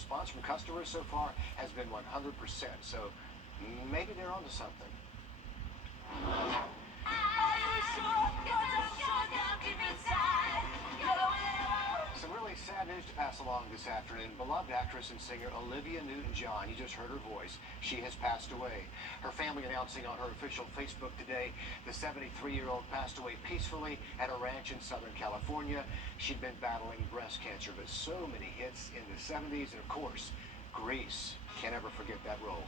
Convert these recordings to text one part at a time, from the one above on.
response from customers so far has been 100%. So maybe they're onto something. Some really sad news to pass along this afternoon. Beloved actress and singer Olivia Newton-John, you just heard her voice. She has passed away. Her family announcing on her official Facebook today the 73-year-old passed away peacefully at a ranch in Southern California. She'd been battling breast cancer, but so many hits in the 70s, and of course, Grease. Can't ever forget that role.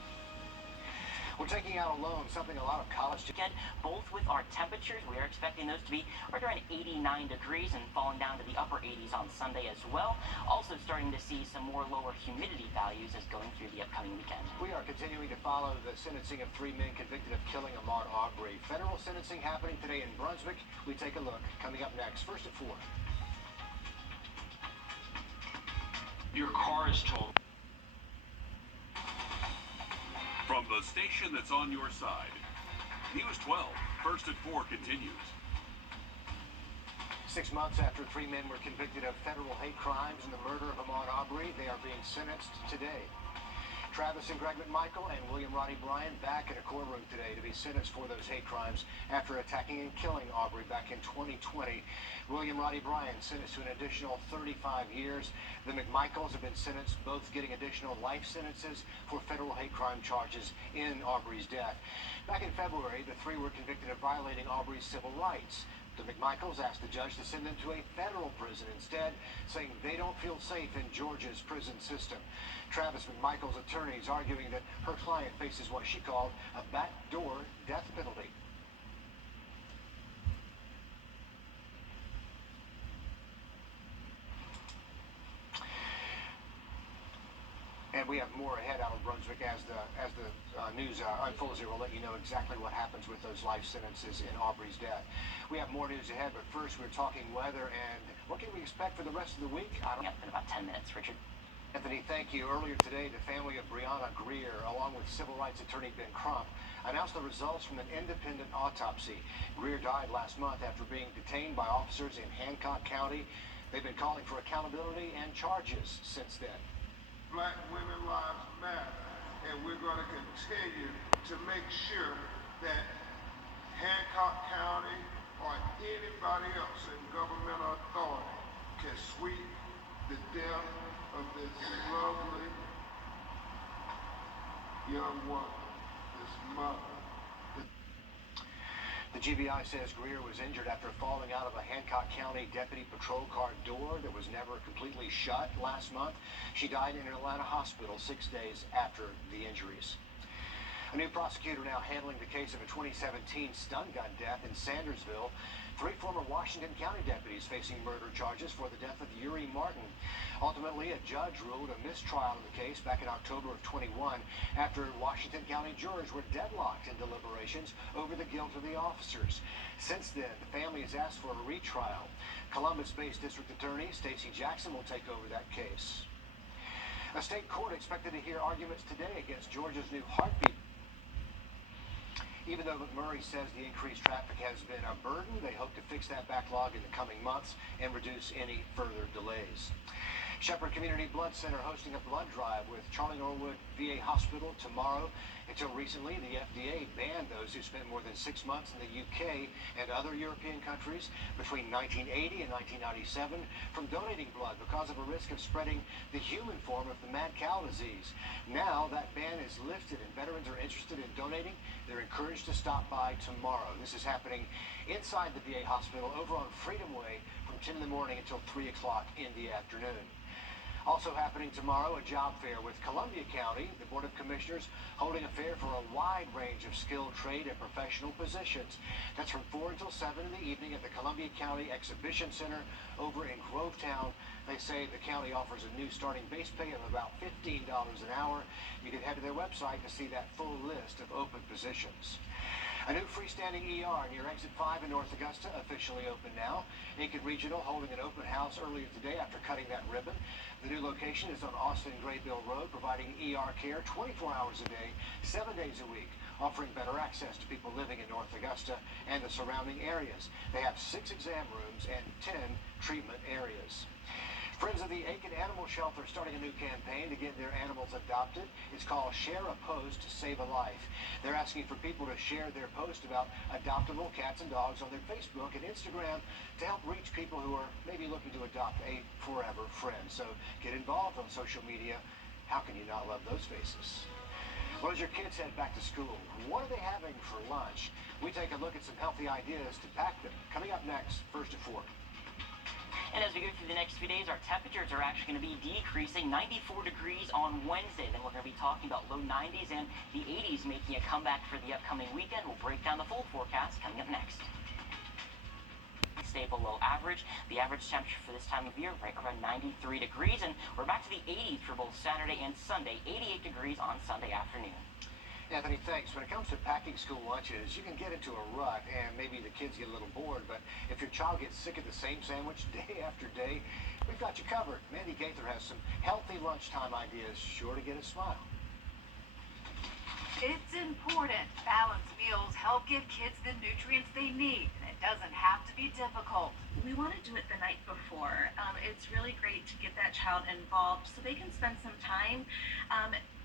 We're taking out a loan, something a lot of college Again, both with our temperatures, we are expecting those to be right around 89 degrees and falling down to the upper 80s on Sunday as well. Also starting to see some more lower humidity values as going through the upcoming weekend. We are continuing to follow the sentencing of 3 men convicted of killing Ahmaud Arbery. Federal sentencing happening today in Brunswick. We take a look. Coming up next, first at 4. Your car is totaled. From the station that's on your side, News 12, first at 4 continues. 6 months after 3 men were convicted of federal hate crimes in the murder of Ahmaud Arbery, they are being sentenced today. Travis and Greg McMichael and William Roddy Bryan back in a courtroom today to be sentenced for those hate crimes after attacking and killing Arbery back in 2020. William Roddy Bryan sentenced to an additional 35 years. The McMichaels have been sentenced, both getting additional life sentences for federal hate crime charges in Arbery's death. Back in February, the 3 were convicted of violating Arbery's civil rights. The McMichaels asked the judge to send them to a federal prison instead, saying they don't feel safe in Georgia's prison system. Travis McMichael's attorneys arguing that her client faces what she called a backdoor death penalty. And we have more ahead out of Brunswick as the news unfolds here. We'll let you know exactly what happens with those life sentences in Arbery's death. We have more news ahead, but first we're talking weather and what can we expect for the rest of the week? In about 10 minutes, Richard. Anthony, thank you. Earlier today, the family of Breonna Greer, along with civil rights attorney Ben Crump, announced the results from an independent autopsy. Greer died last month after being detained by officers in Hancock County. They've been calling for accountability and charges since then. Black women lives matter, and we're going to continue to make sure that Hancock County or anybody else in governmental authority can sweep the death of this lovely young woman, this mother. The GBI says Greer was injured after falling out of a Hancock County Deputy Patrol Car door that was never completely shut last month. She died in an Atlanta hospital 6 days after the injuries. A new prosecutor now handling the case of a 2017 stun gun death in Sandersville. 3 former Washington County deputies facing murder charges for the death of Uri Martin. Ultimately, a judge ruled a mistrial in the case back in October of 21 after Washington County jurors were deadlocked in deliberations over the guilt of the officers. Since then, the family has asked for a retrial. Columbus-based District Attorney Stacey Jackson will take over that case. A state court expected to hear arguments today against Georgia's new heartbeat. Even though McMurray says the increased traffic has been a burden, they hope to fix that backlog in the coming months and reduce any further delays. Shepherd Community Blood Center hosting a blood drive with Charlie Norwood VA Hospital tomorrow. Until recently, the FDA banned those who spent more than 6 months in the UK and other European countries between 1980 and 1997 from donating blood because of a risk of spreading the human form of the mad cow disease. Now that ban is lifted and veterans are interested in donating. They're encouraged to stop by tomorrow. This is happening inside the VA hospital over on Freedom Way from 10 in the morning until 3 o'clock in the afternoon. Also happening tomorrow, a job fair with Columbia County, the Board of Commissioners holding a fair for a wide range of skilled trade and professional positions. That's from 4 until 7 in the evening at the Columbia County Exhibition Center over in Grovetown. They say the county offers a new starting base pay of about $15 an hour. You can head to their website to see that full list of open positions. A new freestanding ER near Exit 5 in North Augusta officially open now. Aiken Regional holding an open house earlier today after cutting that ribbon. The new location is on Austin Graybill Road, providing ER care 24 hours a day, 7 days a week, offering better access to people living in North Augusta and the surrounding areas. They have 6 exam rooms and 10 treatment areas. Friends of the Aiken Animal Shelter are starting a new campaign to get their animals adopted. It's called Share a Post to Save a Life. They're asking for people to share their post about adoptable cats and dogs on their Facebook and Instagram to help reach people who are maybe looking to adopt a forever friend. So get involved on social media. How can you not love those faces? Well, as your kids head back to school, what are they having for lunch? We take a look at some healthy ideas to pack them. Coming up next, First at 4. And as we go through the next few days, our temperatures are actually going to be decreasing. 94 degrees on Wednesday. Then we're going to be talking about low 90s and the 80s making a comeback for the upcoming weekend. We'll break down the full forecast coming up next. Stay below average. The average temperature for this time of year right around 93 degrees. And we're back to the 80s for both Saturday and Sunday. 88 degrees on Sunday afternoon. Anthony, thanks. When it comes to packing school lunches, you can get into a rut and maybe the kids get a little bored, but if your child gets sick of the same sandwich day after day, we've got you covered. Mandy Gaither has some healthy lunchtime ideas sure to get a smile. It's important. Balanced meals help give kids the nutrients they need, and it doesn't have to be difficult. We want to do it the night before. It's really great to get that child involved so they can spend some time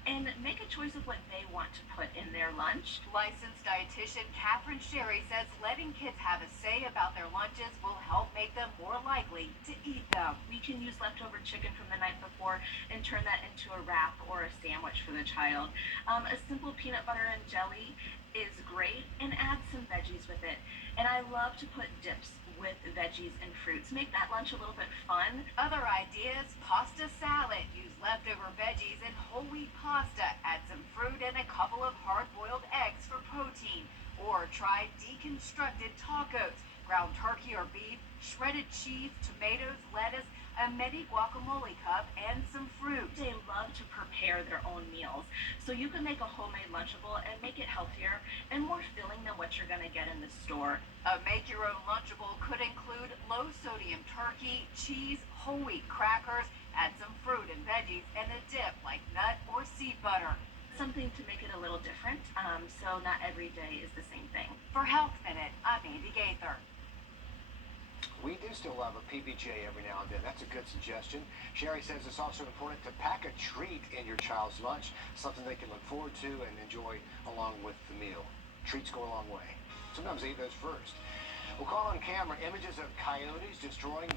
and make a choice of what they want to put in their lunch. Licensed dietitian Catherine Sherry says letting kids have a say about their lunches will help make them more likely to eat them. We can use leftover chicken from the night before and turn that into a wrap or a sandwich for the child. A simple peanut butter and jelly is great, and add some veggies with it. And I love to put dips with veggies and fruits. Make that lunch a little bit fun. Other ideas, pasta salad. Use leftover veggies and whole wheat pasta. Add some fruit and a couple of hard-boiled eggs for protein. Or try deconstructed tacos. Ground turkey or beef, shredded cheese, tomatoes, lettuce, a mini guacamole cup, and some fruit. They love to prepare their own meals. So you can make a homemade Lunchable and make it healthier and more filling than what you're going to get in the store. A make-your-own Lunchable could include low-sodium turkey, cheese, whole wheat crackers, add some fruit and veggies, and a dip like nut or seed butter. Something to make it a little different, so not every day is the same thing. For Health Minute, I'm Mandy Gaither. We do still love a PBJ every now and then. That's a good suggestion. Sherry says it's also important to pack a treat in your child's lunch, something they can look forward to and enjoy along with the meal. Treats go a long way. Sometimes they eat those first. We'll call on camera images of coyotes destroying